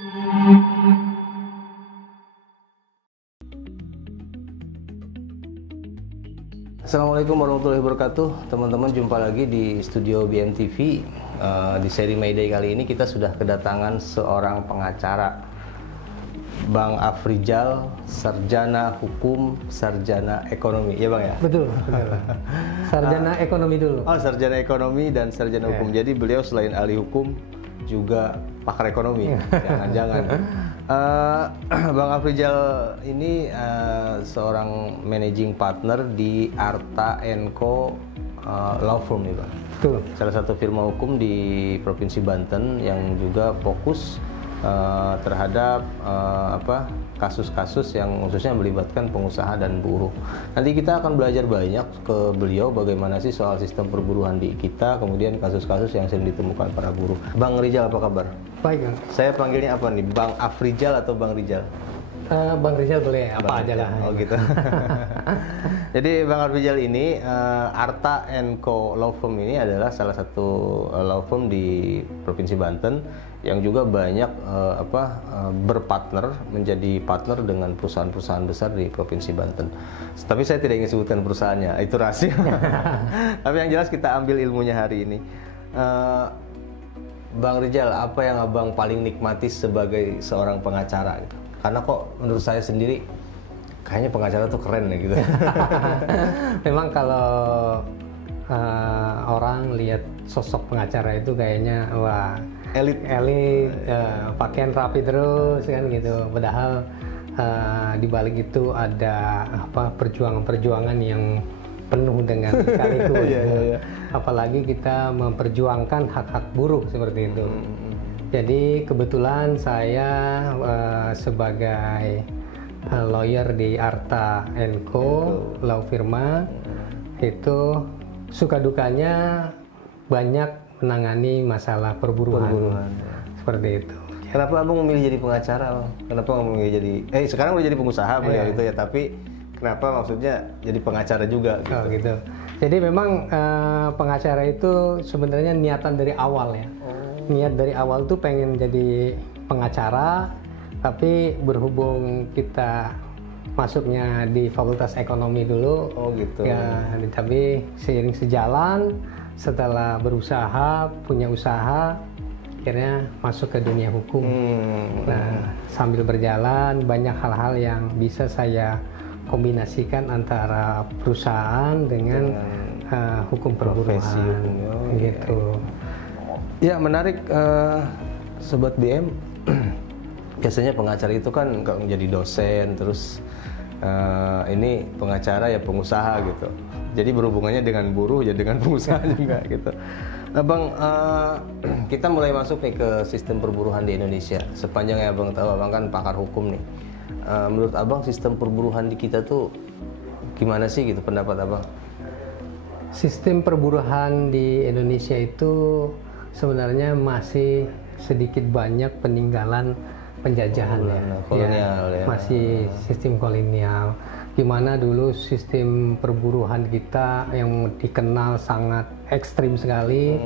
Assalamualaikum warahmatullahi wabarakatuh. Teman-teman, jumpa lagi di studio BMTV. Di seri Mayday kali ini kita sudah kedatangan seorang pengacara, Bang Afrizal, sarjana hukum, sarjana ekonomi. Ya Bang ya? Betul. Sarjana ekonomi dulu. Oh, sarjana ekonomi dan sarjana hukum. Jadi beliau selain ahli hukum juga pakar ekonomi. Jangan-jangan. Bang Afrizal ini seorang managing partner di Arta & Co Law Firm nih Bang. Betul. Salah satu firma hukum di Provinsi Banten yang juga fokus terhadap kasus-kasus yang khususnya melibatkan pengusaha dan buruh. Nanti kita akan belajar banyak ke beliau bagaimana sih soal sistem perburuhan di kita, kemudian kasus-kasus yang sering ditemukan para buruh. Bang Rizal, apa kabar? Baik, Bang. Saya panggilnya apa nih? Bang Afrizal atau Bang Rizal? Bang Rizal boleh, apa aja lah. Oh gitu. Jadi Bang Afrizal ini, Arta & Co Law Firm ini adalah salah satu law firm di Provinsi Banten yang juga banyak berpartner, menjadi partner dengan perusahaan-perusahaan besar di Provinsi Banten. Tapi saya tidak ingin sebutkan perusahaannya, itu rahasia. Tapi yang jelas kita ambil ilmunya hari ini. Bang Rizal, apa yang Abang paling nikmati sebagai seorang pengacara gitu? Karena kok menurut saya sendiri kayaknya pengacara tuh keren ya gitu. Memang kalau orang lihat sosok pengacara itu kayaknya wah elit, pakaian rapi terus kan gitu. Padahal di balik itu ada perjuangan-perjuangan yang penuh dengan lika-liku. Apalagi kita memperjuangkan hak-hak buruh seperti itu. Jadi kebetulan saya sebagai lawyer di Arta & Co Law Firma itu suka dukanya banyak menangani masalah perburuhan. Seperti itu. Kenapa Abang memilih jadi pengacara, Bang? Kenapa nggak memilih jadi sekarang udah jadi pengusaha beliau itu ya, tapi kenapa maksudnya jadi pengacara juga gitu? Oh, gitu. Jadi memang pengacara itu sebenarnya niatan dari awal ya. Niat dari awal tuh pengen jadi pengacara, tapi berhubung kita masuknya di Fakultas Ekonomi dulu. Oh gitu. Ya, tapi seiring sejalan setelah berusaha, punya usaha, akhirnya masuk ke dunia hukum. Nah, sambil berjalan banyak hal-hal yang bisa saya kombinasikan antara perusahaan dengan hukum perburuhan. Gitu. Ya, menarik, Sobat BM. Biasanya pengacara itu kan nggak menjadi dosen, terus ini pengacara ya pengusaha gitu. Jadi berhubungannya dengan buruh ya dengan pengusaha juga gitu. Bang, kita mulai masuk nih ke sistem perburuhan di Indonesia. Sepanjang yang Abang tahu, Abang kan pakar hukum nih. Menurut Abang sistem perburuhan di kita tuh gimana sih gitu pendapat Abang? Sistem perburuhan di Indonesia itu sebenarnya masih sedikit banyak peninggalan penjajahan kolonial ya. Masih sistem kolonial. Gimana dulu sistem perburuhan kita yang dikenal sangat ekstrim sekali,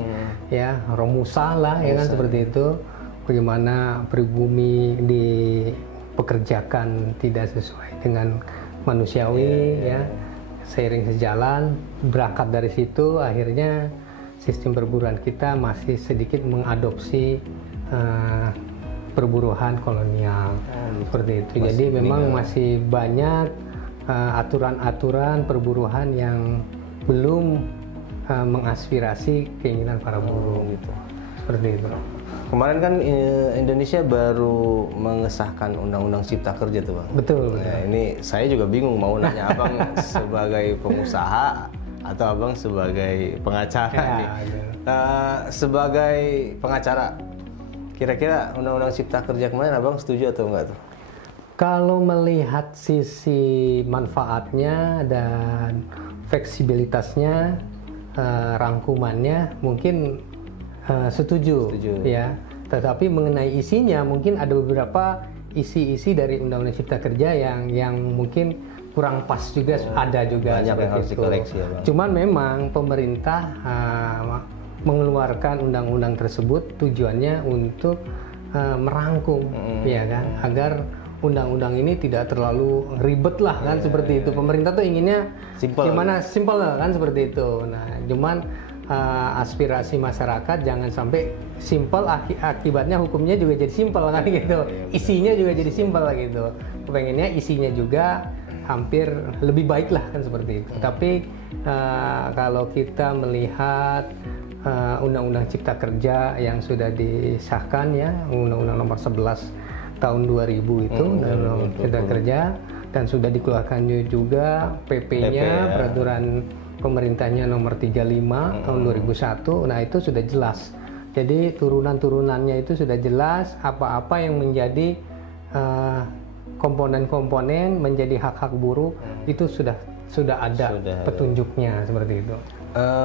ya Romusa lah, ya kan seperti itu. Bagaimana pribumi dipekerjakan tidak sesuai dengan manusiawi, ya. Seiring sejalan berangkat dari situ, akhirnya sistem perburuhan kita masih sedikit mengadopsi perburuhan kolonial seperti itu. Jadi memang masih banyak aturan-aturan perburuhan yang belum mengaspirasi keinginan para buruh gitu. Seperti itu. Kemarin kan Indonesia baru mengesahkan Undang-Undang Cipta Kerja tuh Bang. Betul. Nah, ini saya juga bingung mau nanya Abang sebagai pengusaha atau Abang sebagai pengacara nih. Sebagai pengacara, kira-kira Undang-Undang Cipta Kerja kemarin Abang setuju atau enggak tuh? Kalau melihat sisi manfaatnya dan fleksibilitasnya, rangkumannya mungkin setuju, ya. Tetapi mengenai isinya mungkin ada beberapa isi-isi dari Undang-Undang Cipta Kerja yang mungkin kurang pas juga, ada juga banyak yang harus dikoreksi ya Bang. Cuman memang pemerintah mengeluarkan undang-undang tersebut tujuannya untuk merangkum, ya kan, agar undang-undang ini tidak terlalu ribet lah kan, seperti itu. Pemerintah tuh inginnya gimana, simple kan, seperti itu. Nah, cuman aspirasi masyarakat jangan sampai simple, akibatnya hukumnya juga jadi simple kan gitu, isinya juga jadi simple gitu. Pengennya isinya juga hampir lebih baik lah kan, seperti itu. Tapi kalau kita melihat Undang-Undang Cipta Kerja yang sudah disahkan ya, Undang-Undang Nomor 11 tahun 2000 itu, Undang-Undang Cipta Kerja, dan sudah dikeluarkan juga PP-nya, Peraturan Pemerintahnya Nomor 35 tahun 2001. Nah, itu sudah jelas. Jadi turunan-turunannya itu sudah jelas, apa-apa yang menjadi komponen-komponen menjadi hak-hak buruh itu sudah ada petunjuknya, seperti itu.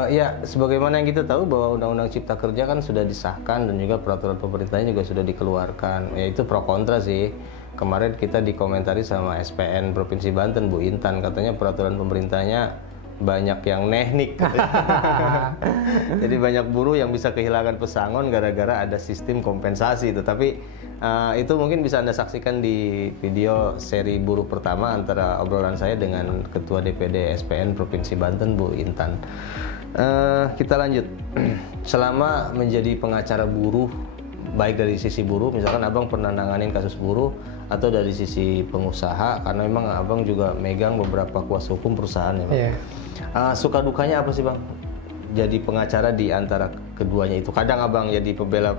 Ya, sebagaimana yang kita tahu bahwa Undang-Undang Cipta Kerja kan sudah disahkan dan juga peraturan pemerintahnya juga sudah dikeluarkan. Ya, itu pro kontra sih. Kemarin kita dikomentari sama SPN Provinsi Banten, Bu Intan, katanya peraturan pemerintahnya banyak yang teknik. Jadi banyak buruh yang bisa kehilangan pesangon gara-gara ada sistem kompensasi itu. Tapi itu mungkin bisa Anda saksikan di video seri buruh pertama antara obrolan saya dengan Ketua DPD SPN Provinsi Banten, Bu Intan. Kita lanjut. Selama menjadi pengacara buruh, baik dari sisi buruh, misalkan Abang pernah nanganin kasus buruh, atau dari sisi pengusaha, karena memang Abang juga megang beberapa kuasa hukum perusahaan ya, Bang. Suka dukanya apa sih, Bang, jadi pengacara di antara keduanya itu? Kadang Abang jadi pembela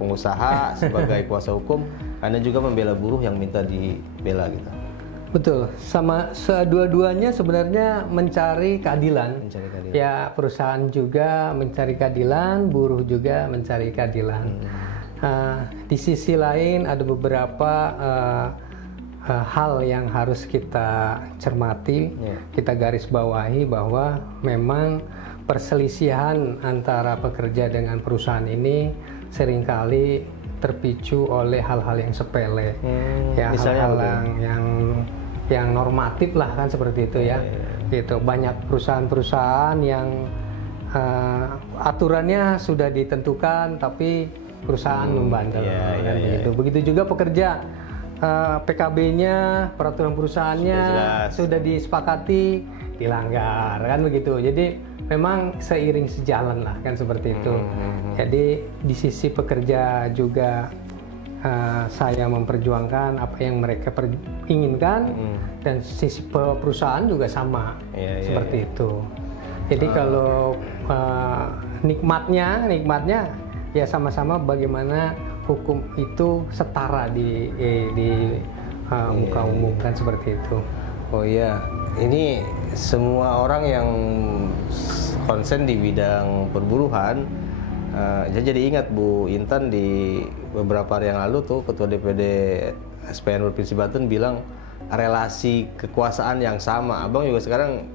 pengusaha sebagai kuasa hukum, Anda juga membela buruh yang minta dibela gitu. Betul, sama dua-duanya sebenarnya mencari keadilan. Ya, perusahaan juga mencari keadilan, buruh juga mencari keadilan. Di sisi lain ada beberapa hal yang harus kita cermati, kita garis bawahi bahwa memang perselisihan antara pekerja dengan perusahaan ini seringkali terpicu oleh hal-hal yang sepele, ya, hal-hal yang normatif lah kan, seperti itu ya. Gitu. Banyak perusahaan-perusahaan yang aturannya sudah ditentukan tapi perusahaan membandel, kan begitu. Begitu juga pekerja, PKB-nya, peraturan perusahaannya sudah disepakati, dilanggar, kan begitu. Jadi memang seiring sejalan lah kan, seperti itu. Jadi di sisi pekerja juga saya memperjuangkan apa yang mereka inginkan, dan sisi perusahaan juga sama, seperti itu. Jadi kalau nikmatnya ya sama-sama bagaimana hukum itu setara di muka umum kan, seperti itu. Oh iya, ini semua orang yang konsen di bidang perburuhan, saya jadi ingat Bu Intan di beberapa hari yang lalu tuh, Ketua DPD SPN Provinsi Banten bilang relasi kekuasaan yang sama. Abang juga sekarang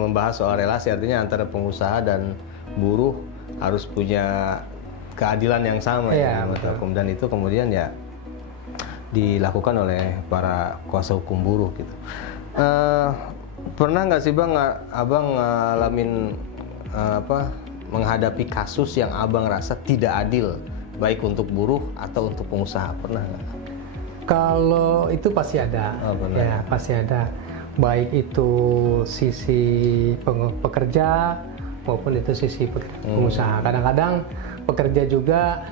membahas soal relasi, artinya antara pengusaha dan buruh harus punya keadilan yang sama, dan itu kemudian ya dilakukan oleh para kuasa hukum buruh gitu. Pernah nggak sih, Bang, Abang ngalamin menghadapi kasus yang Abang rasa tidak adil, baik untuk buruh atau untuk pengusaha? Pernah nggak? Kalau itu pasti ada, ya pasti ada. Baik itu sisi pekerja maupun itu sisi pengusaha. Kadang-kadang pekerja juga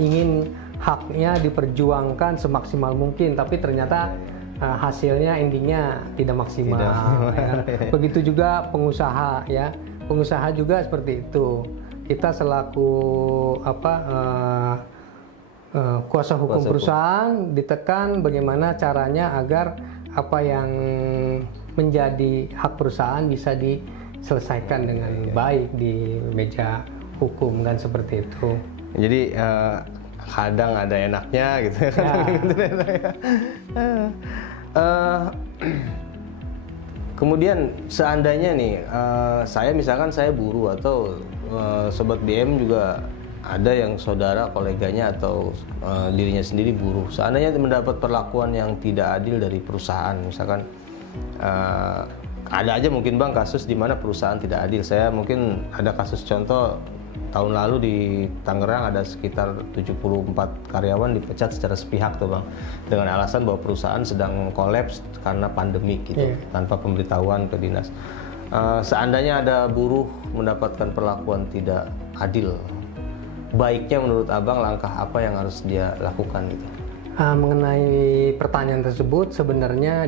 ingin haknya diperjuangkan semaksimal mungkin, tapi ternyata hasilnya, endingnya tidak maksimal. Ya. Begitu juga pengusaha, ya. Pengusaha juga seperti itu. Kita selaku kuasa hukum perusahaan ditekan bagaimana caranya agar apa yang menjadi hak perusahaan bisa diselesaikan dengan baik di meja hukum, kan, seperti itu. Jadi kadang ada enaknya gitu ya. Kemudian seandainya nih saya misalkan saya buruh atau sobat BM juga ada yang saudara koleganya atau dirinya sendiri buruh, seandainya mendapat perlakuan yang tidak adil dari perusahaan, misalkan ada aja mungkin, Bang, kasus di mana perusahaan tidak adil. Saya mungkin ada kasus contoh tahun lalu di Tangerang ada sekitar 74 karyawan dipecat secara sepihak tuh Bang, dengan alasan bahwa perusahaan sedang kolaps karena pandemi gitu, tanpa pemberitahuan ke dinas. Seandainya ada buruh mendapatkan perlakuan tidak adil, baiknya menurut Abang langkah apa yang harus dia lakukan gitu? Mengenai pertanyaan tersebut sebenarnya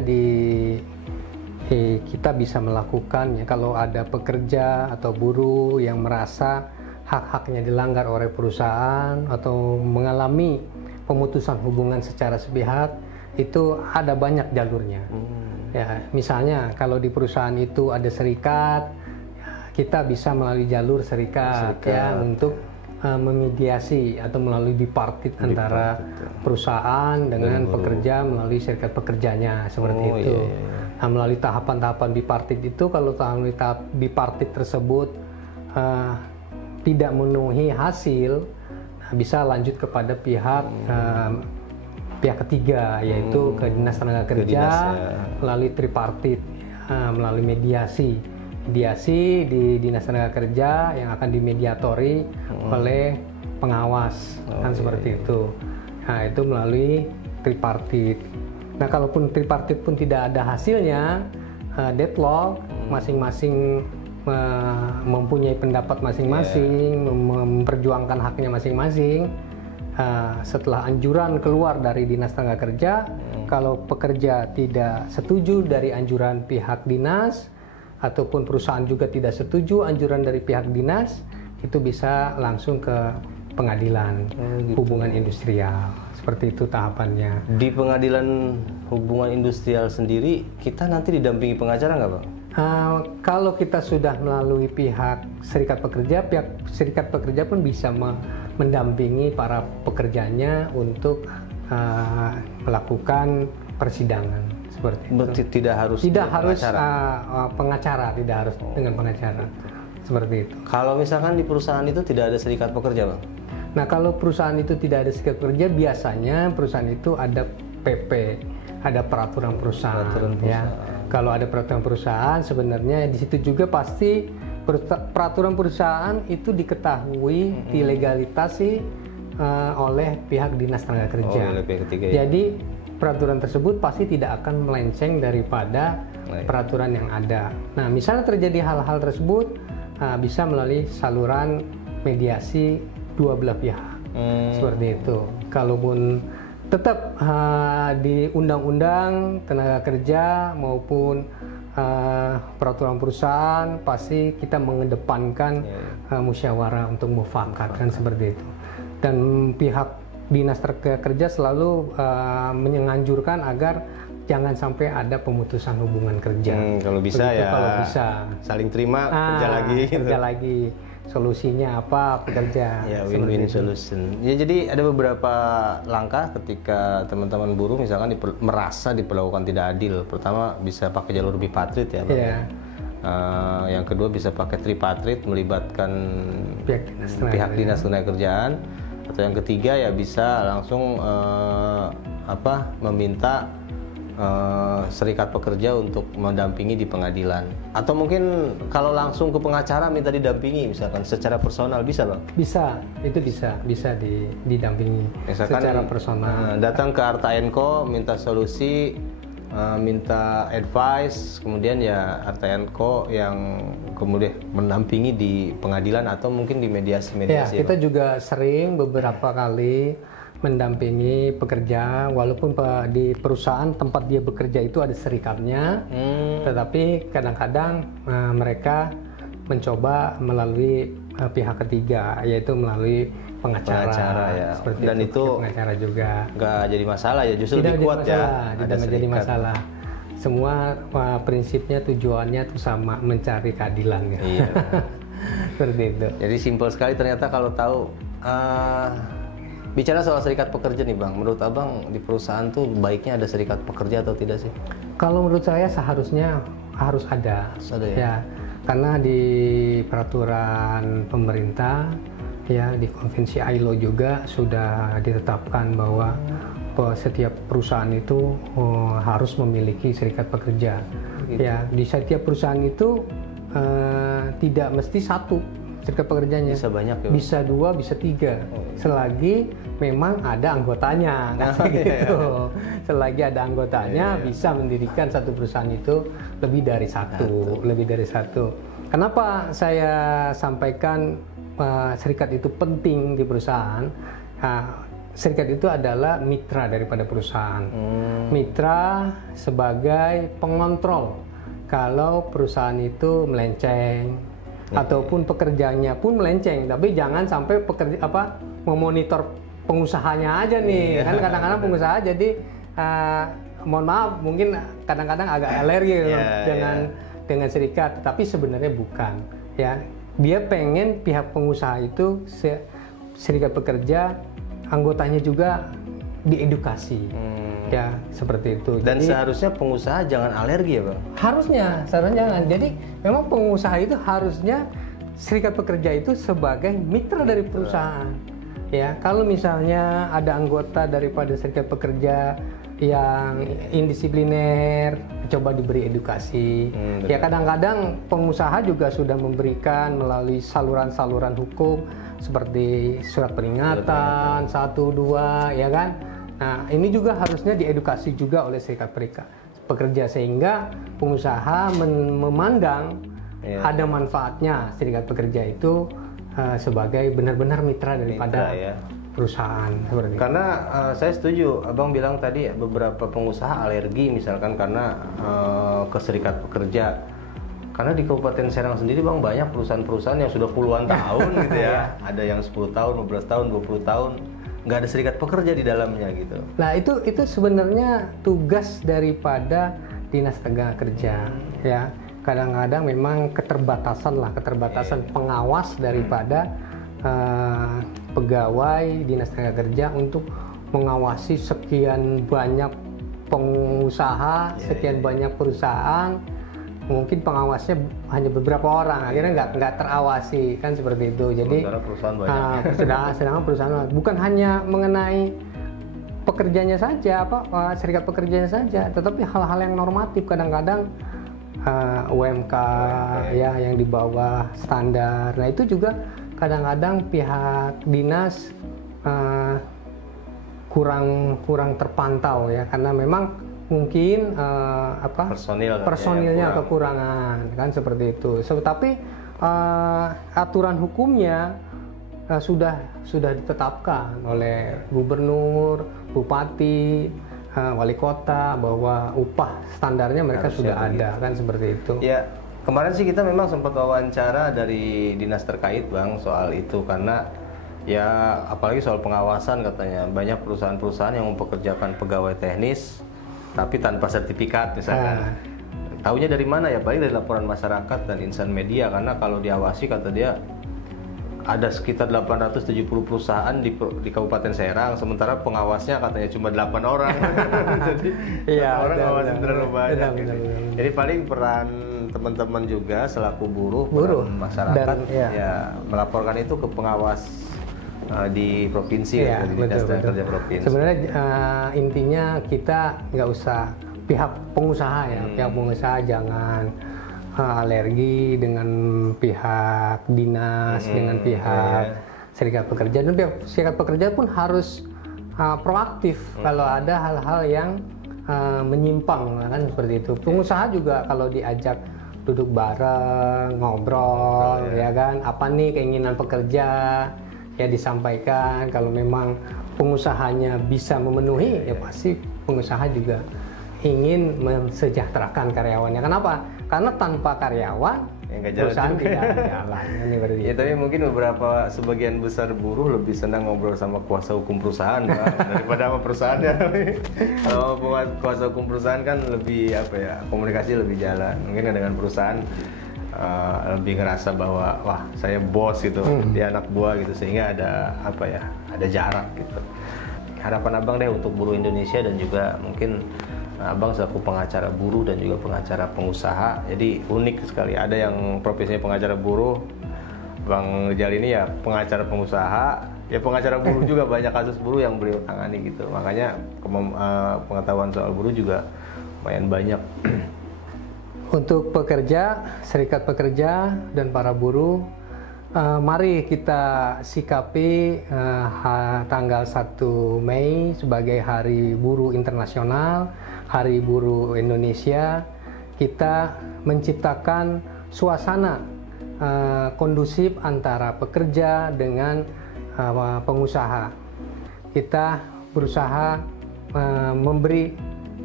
kita bisa melakukan ya, kalau ada pekerja atau buruh yang merasa hak-haknya dilanggar oleh perusahaan atau mengalami pemutusan hubungan secara sepihak, itu ada banyak jalurnya. Ya, misalnya kalau di perusahaan itu ada serikat, kita bisa melalui jalur serikat. Ya, untuk memediasi atau melalui bipartit antara perusahaan dengan pekerja melalui serikat pekerjanya, seperti itu. Nah, melalui tahapan-tahapan bipartit itu, kalau melalui tahap bipartit tersebut tidak memenuhi hasil, bisa lanjut kepada pihak ketiga, yaitu ke Dinas Tenaga Kerja, melalui tripartit, melalui mediasi di Dinas Tenaga Kerja yang akan dimediatori oleh pengawas, kan seperti itu. Nah, itu melalui tripartit. Nah, kalaupun tripartit pun tidak ada hasilnya, deadlock, masing-masing mempunyai pendapat masing-masing, memperjuangkan haknya masing-masing. Setelah anjuran keluar dari Dinas Tenaga Kerja, kalau pekerja tidak setuju dari anjuran pihak dinas, ataupun perusahaan juga tidak setuju anjuran dari pihak dinas, itu bisa langsung ke pengadilan hubungan industrial. Seperti itu tahapannya. Di pengadilan hubungan industrial sendiri, kita nanti didampingi pengacara nggak Bang? Kalau kita sudah melalui pihak serikat pekerja pun bisa mendampingi para pekerjanya untuk melakukan persidangan, seperti itu. Tidak harus pengacara, tidak harus dengan pengacara, seperti itu. Kalau misalkan di perusahaan itu tidak ada serikat pekerja Bang? Nah, kalau perusahaan itu tidak ada serikat pekerja, biasanya perusahaan itu ada PP, ada peraturan perusahaan. Ya. Kalau ada peraturan perusahaan, sebenarnya di situ juga pasti peraturan perusahaan itu diketahui dilegalitasi oleh pihak Dinas Tenaga Kerja. Oleh pihak ketiga, ya. Jadi peraturan tersebut pasti tidak akan melenceng daripada peraturan yang ada. Nah, misalnya terjadi hal-hal tersebut, bisa melalui saluran mediasi dua belah pihak, seperti itu. Kalaupun tetap di undang-undang tenaga kerja maupun peraturan perusahaan, pasti kita mengedepankan musyawarah untuk mufakat, kan seperti itu. Dan pihak Dinas Tenaga Kerja selalu menganjurkan agar jangan sampai ada pemutusan hubungan kerja. Kalau bisa begitu, kalau bisa saling terima, kerja lagi. Kerja lagi. Solusinya apa, pekerja. Ya, win-win solution. Ya, jadi ada beberapa langkah ketika teman-teman buruh misalkan merasa diperlakukan tidak adil. Pertama, bisa pakai jalur bipartit ya, Bang. Yeah. Yang kedua bisa pakai tripartit, melibatkan pihak Dinas Tenaga Kerjaan. Atau yang ketiga ya bisa langsung meminta serikat pekerja untuk mendampingi di pengadilan. Atau mungkin kalau langsung ke pengacara minta didampingi, misalkan secara personal, bisa Bang? Bisa, itu bisa didampingi misalkan, secara personal. Datang ke Arta & Co, minta solusi, minta advice, kemudian ya Arta & Co yang kemudian mendampingi di pengadilan atau mungkin di mediasi-mediasi. Ya, kita juga sering beberapa kali mendampingi pekerja, walaupun di perusahaan tempat dia bekerja itu ada serikatnya, tetapi kadang-kadang mereka mencoba melalui pihak ketiga, yaitu melalui pengacara ya. Seperti dan itu pengacara juga nggak jadi masalah ya, justru lebih kuat ya. Tidak menjadi masalah. Semua prinsipnya, tujuannya itu sama, mencari keadilan ya. Iya. Seperti itu. Jadi simpel sekali ternyata kalau tahu. Bicara soal serikat pekerja nih Bang, menurut Abang di perusahaan tuh baiknya ada serikat pekerja atau tidak sih? Kalau menurut saya seharusnya harus ada. Ya, karena di peraturan pemerintah ya, di konvensi ILO juga sudah ditetapkan bahwa setiap perusahaan itu harus memiliki serikat pekerja. Gitu. Ya, di setiap perusahaan itu tidak mesti satu serikat pekerjanya. Bisa banyak ya? Bisa 2, bisa 3. Selagi memang ada anggotanya, gitu. Selagi ada anggotanya, bisa mendirikan satu perusahaan itu lebih dari satu. Kenapa saya sampaikan serikat itu penting di perusahaan? Serikat itu adalah mitra daripada perusahaan. Mitra sebagai pengontrol kalau perusahaan itu melenceng ataupun pekerjaannya pun melenceng, tapi jangan sampai memonitor pengusahanya aja nih. Kan kadang-kadang pengusaha jadi mohon maaf mungkin kadang-kadang agak alergi dengan serikat, tapi sebenarnya bukan ya. Dia pengen pihak pengusaha itu serikat pekerja anggotanya juga diedukasi. Ya, seperti itu. Dan jadi, seharusnya pengusaha jangan alergi ya, Bang? Seharusnya jangan. Jadi memang pengusaha itu harusnya serikat pekerja itu sebagai mitra dari perusahaan. Ya, kalau misalnya ada anggota daripada serikat pekerja yang indisipliner, coba diberi edukasi. Ya, kadang-kadang pengusaha juga sudah memberikan melalui saluran-saluran hukum seperti surat peringatan 1, 2, ya kan? Nah, ini juga harusnya diedukasi juga oleh serikat pekerja sehingga pengusaha memandang ada manfaatnya serikat pekerja itu sebagai benar-benar mitra daripada perusahaan seperti itu. Karena saya setuju, Abang bilang tadi beberapa pengusaha alergi misalkan karena ke serikat pekerja. Karena di Kabupaten Serang sendiri, Bang, banyak perusahaan-perusahaan yang sudah puluhan tahun gitu ya. Ada yang 10 tahun, 15 tahun, 20 tahun nggak ada serikat pekerja di dalamnya gitu. Nah, itu sebenarnya tugas daripada Dinas Tenaga Kerja ya. Kadang-kadang memang keterbatasan pengawas daripada pegawai Dinas Tenaga Kerja untuk mengawasi sekian banyak pengusaha, sekian banyak perusahaan. Mungkin pengawasnya hanya beberapa orang, akhirnya nggak terawasi kan seperti itu. Jadi sedangkan perusahaan bukan hanya mengenai pekerjanya saja, serikat pekerjanya saja, tetapi hal-hal yang normatif kadang-kadang UMK ya yang di bawah standar. Nah, itu juga kadang-kadang pihak dinas kurang terpantau ya, karena memang mungkin personilnya kekurangan kan seperti itu. Tapi aturan hukumnya sudah ditetapkan oleh gubernur, bupati, wali kota bahwa upah standarnya mereka sudah ada kan seperti itu. Ya, kemarin sih kita memang sempat wawancara dari dinas terkait, Bang, soal itu karena ya apalagi soal pengawasan katanya banyak perusahaan-perusahaan yang mempekerjakan pegawai teknis tapi tanpa sertifikat misalkan. Taunya dari mana ya? Paling dari laporan masyarakat dan insan media, karena kalau diawasi kata dia ada sekitar 870 perusahaan di Kabupaten Serang, sementara pengawasnya katanya cuma 8 orang. Jadi orang ngawasin terlalu banyak. Jadi paling peran teman-teman juga selaku buruh masyarakat ya melaporkan itu ke pengawas di provinsi di Dinas Tenaga Kerja provinsi. Sebenarnya intinya kita nggak usah pihak pengusaha ya, pihak pengusaha jangan alergi dengan pihak dinas, dengan pihak serikat pekerja, dan pihak serikat pekerja pun harus proaktif kalau ada hal-hal yang menyimpang kan seperti itu. Pengusaha juga kalau diajak duduk bareng, ngobrol ya kan, apa nih keinginan pekerja ya disampaikan. Kalau memang pengusahanya bisa memenuhi, ya pasti pengusaha juga ingin mensejahterakan karyawannya. Kenapa? Karena tanpa karyawan perusahaan tidak jalan. Ya, tapi mungkin sebagian besar buruh lebih senang ngobrol sama kuasa hukum perusahaan daripada sama perusahaannya. Kalau kuasa hukum perusahaan kan lebih komunikasi lebih jalan. Mungkin dengan perusahaan lebih ngerasa bahwa wah saya bos gitu, dia anak buah gitu, sehingga ada jarak gitu. Harapan Abang deh untuk buruh Indonesia dan juga mungkin Abang selaku pengacara buruh dan juga pengacara pengusaha, jadi unik sekali. Ada yang profesinya pengacara buruh, Bang Rijal ini ya pengacara pengusaha, ya pengacara buruh juga banyak kasus buruh yang beliau tangani gitu. Makanya pengetahuan soal buruh juga lumayan banyak. Untuk pekerja, serikat pekerja dan para buruh Mari kita sikapi tanggal 1 Mei sebagai Hari Buruh Internasional, Hari Buruh Indonesia. Kita menciptakan suasana kondusif antara pekerja dengan pengusaha. Kita berusaha memberi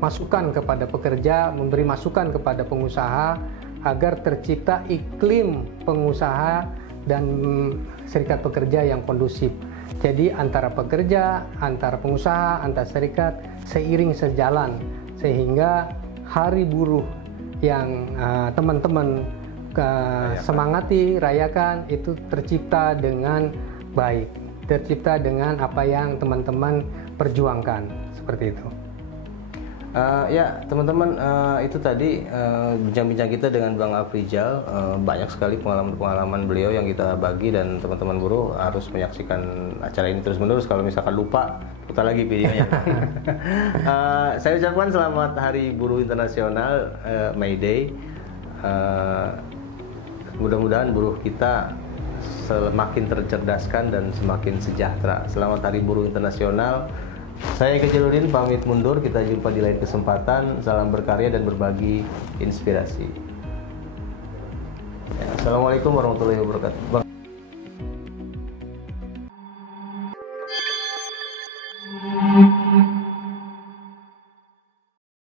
masukan kepada pekerja, memberi masukan kepada pengusaha agar tercipta iklim pengusaha dan serikat pekerja yang kondusif. Jadi antara pekerja, antara pengusaha, antar serikat seiring sejalan, sehingga hari buruh yang teman-teman semangati, rayakan itu tercipta dengan baik, tercipta dengan apa yang teman-teman perjuangkan, seperti itu. Ya teman-teman, itu tadi bincang-bincang kita dengan Bang Afrizal. Banyak sekali pengalaman-pengalaman beliau yang kita bagi, dan teman-teman buruh harus menyaksikan acara ini terus-menerus. Kalau misalkan lupa, putar lagi videonya. Saya ucapkan selamat Hari Buruh Internasional, May Day. Mudah-mudahan buruh kita semakin tercerdaskan dan semakin sejahtera. Selamat Hari Buruh Internasional. Saya Eka Jaludin pamit mundur. Kita jumpa di lain kesempatan. Salam berkarya dan berbagi inspirasi. Ya, Assalamualaikum warahmatullahi wabarakatuh.